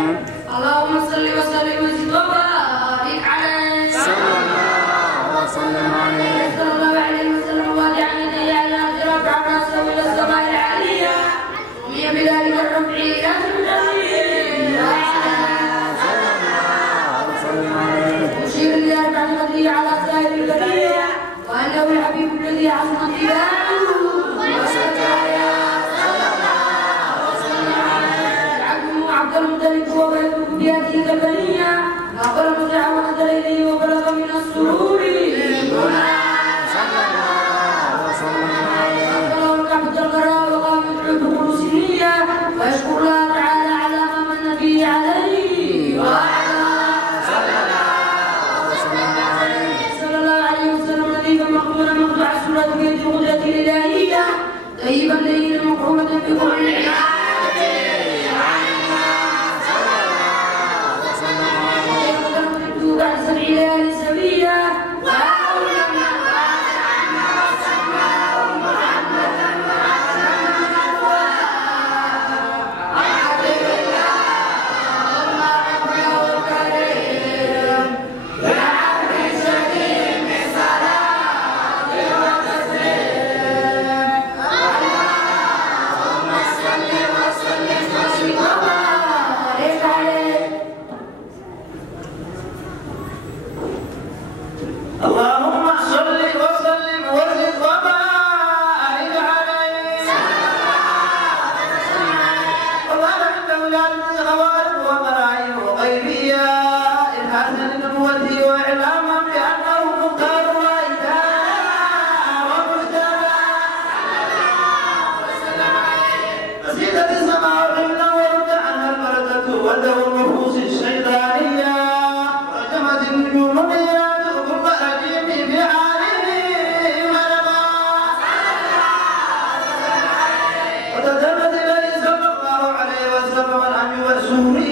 اللهم صل وسلم وزد وبارك عليه صلى الله وسلم عليه صلى الله عليه وسلم واجعلنا يا ناصر رفع راسه الى السماء العاليه ومن بذلك الرفع الى الجنه صلى الله وسلم عليه مشير لاربع قدره على سائر البريه وانه الحبيب الذي حسن اتباعه وسجايا صلى الله وسلم عليه عبده عبد المطلب وبيته بهذه البريه أقرب دعوة إليه وبلغ من السرور صلى الله وسلم عليه أقرب عبد القراء وقام يدعو السنية ويشكر الله تعالى على ما من به عليه وعلى صلى الله وسلم عليه صلى الله عليه وسلم لطيفا مقبولا مقطع السورة بيد القدرة الإلهية طيبا لينا مقروبة بكل عناية بعد 7 ليال سوية وأولما قال عنا وسماه محمدا وعلمنا الحمد لله الله ربنا الكريم يا عبد الشديد بصلاة وتسليم اللهم صل وسلم وبارك عليه. اللهم صل وسلم وزد وبارك عليه وقال عنده لأن الخوارق ومراعي وغيبية الحسن لنبوته وإعلاما بأنه مختار الله تعالى ومجتبى فسيدت السماء حملا ورد عنها البركة ودور النفوس الشيطانية ورجمت النجوم ميلاد كل رجيم بعاله ونبى وتدرت إليه صلى الله عليه وسلم العمي والسوري